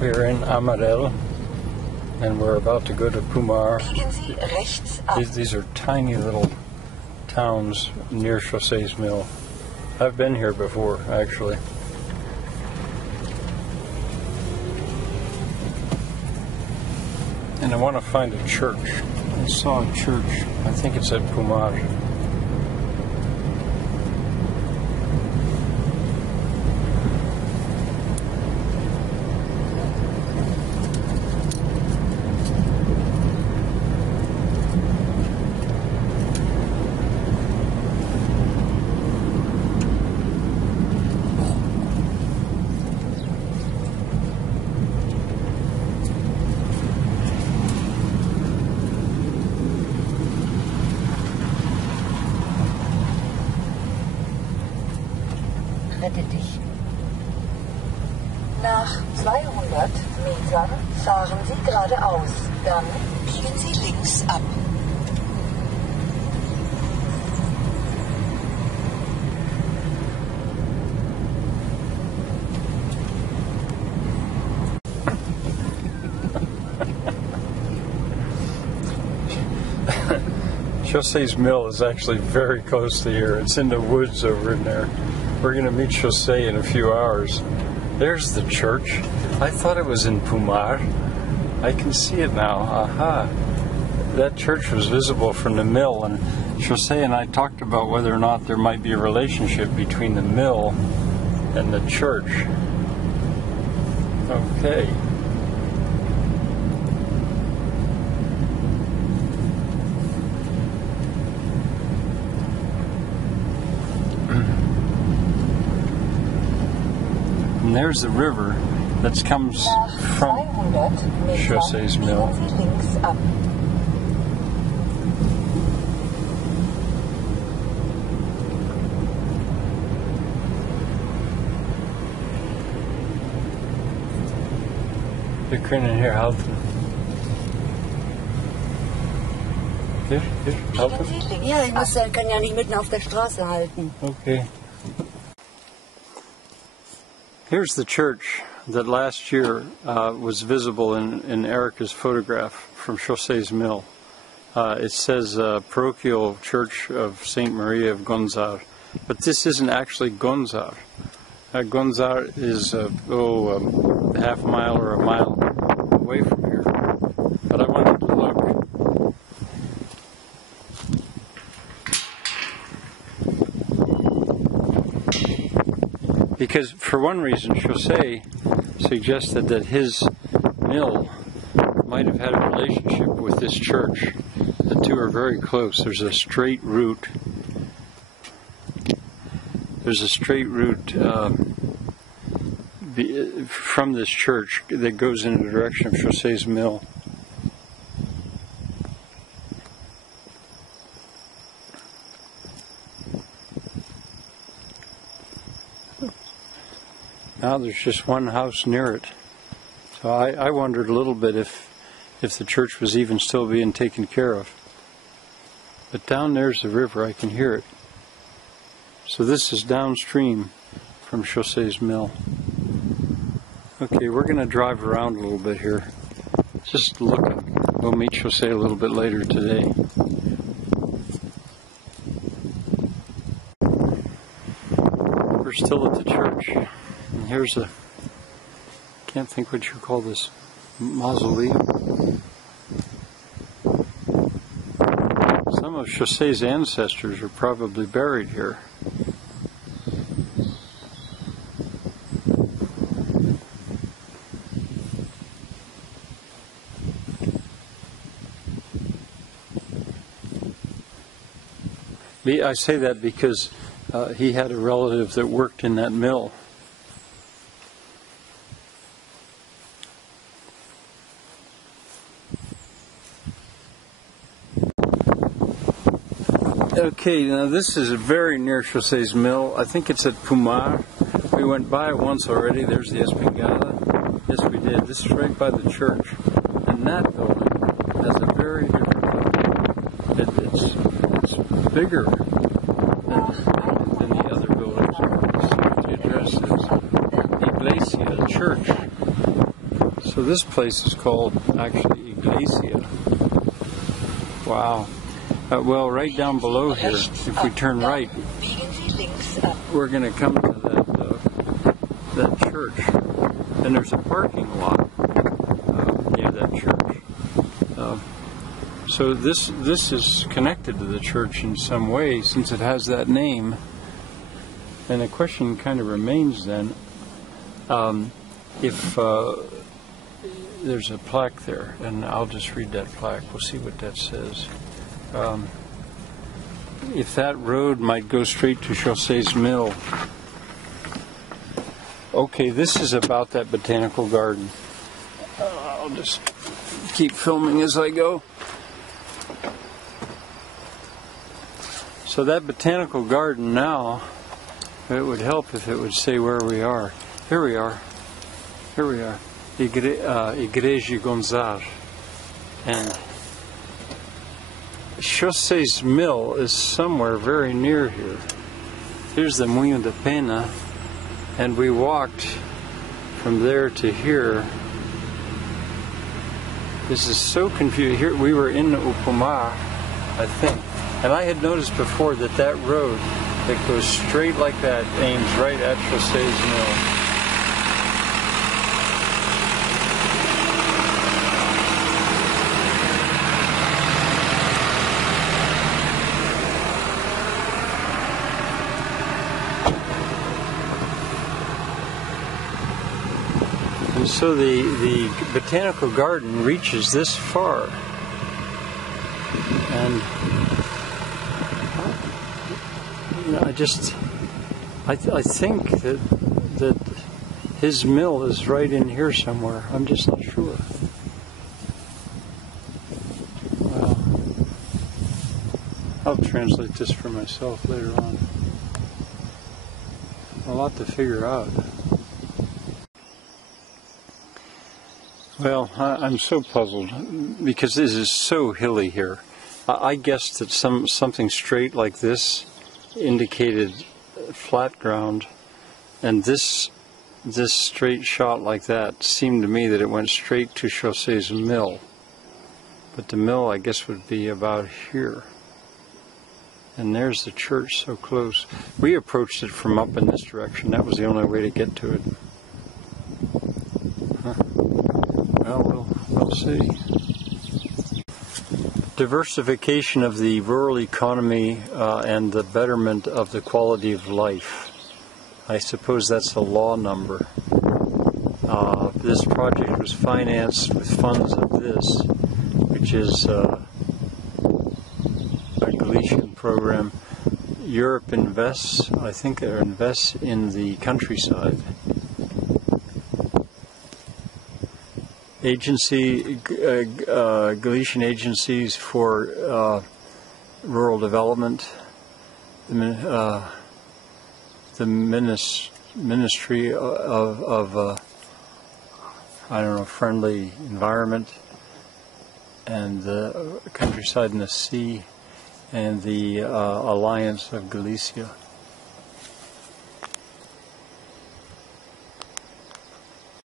We're in Amarel, and we're about to go to Pumar. These are tiny little towns near Xose's mill. I've been here before, actually. And I want to find a church. I saw a church. I think it's at Pumar. Nach 200 Metern fahren Sie geradeaus, dann biegen Sie links ab. Xose's mill is actually very close to here. It's in the woods over in there. We're going to meet Xose in a few hours. There's the church. I thought it was in Pumar. I can see it now. Aha. That church was visible from the mill, and Xose and I talked about whether or not there might be a relationship between the mill and the church. Okay. And there's the river that comes from Xose's mill. Wir können hier halten. Hier halten? Ja, kann ja nicht mitten auf der Straße halten. Okay. Here's the church that last year was visible in Erica's photograph from Xose's mill. It says Parochial Church of St. Maria of Gonzar. But this isn't actually Gonzar. Gonzar is a half a mile or a mile away from here. But I wanted to look. Because for one reason, Xose suggested that his mill might have had a relationship with this church. The two are very close. There's a straight route. There's a straight route from this church that goes in the direction of Xose's mill. Now there's just one house near it. So I wondered a little bit if the church was even still being taken care of. But down there's the river, I can hear it. So this is downstream from Xose's mill. Okay, we're going to drive around a little bit here. Just looking. We'll meet Xose a little bit later today. We're still at the church. And here's a, can't think what you call this, mausoleum. Some of Xose's ancestors are probably buried here. I say that because he had a relative that worked in that mill. Okay, now this is very near Xose's mill. I think it's at Pumar. We went by it once already. There's the Espingada. Yes, we did. This is right by the church. And that building has a very different look. It's bigger than the other buildings. Let's see what the address is. Iglesia, church. So this place is called actually Iglesia. Wow. Well, right down below here, if we turn right, we're going to come to that church. And there's a parking lot near that church. So this is connected to the church in some way, since it has that name. And the question kind of remains then, if there's a plaque there, and I'll just read that plaque. We'll see what that says. If that road might go straight to Xose's mill. Okay, this is about that botanical garden. I'll just keep filming as I go. So that botanical garden now, it would help if it would say where we are. Here we are. Here we are. Igreja Gonzar. And Xose's mill is somewhere very near here. Here's the Moinho de Pena, and we walked from there to here. This is so confusing. Here we were in Upamar, I think, and I had noticed before that that road that goes straight like that aims right at Xose's mill. And so the botanical garden reaches this far, and you know, I think that his mill is right in here somewhere. I'm just not sure. Well, I'll translate this for myself later on. A lot to figure out. Well, I'm so puzzled because this is so hilly here. I guessed that something straight like this indicated flat ground, and this straight shot like that seemed to me that it went straight to Xose's mill. But the mill, I guess, would be about here. And there's the church so close. We approached it from up in this direction. That was the only way to get to it. Well, we'll see. Diversification of the rural economy and the betterment of the quality of life. I suppose that's a law number. This project was financed with funds of this, which is a Galician program. Europe invests, I think it invests in the countryside. Galician agencies for rural development, the Ministry of I don't know, friendly environment, and the countryside and the sea, and the Alliance of Galicia.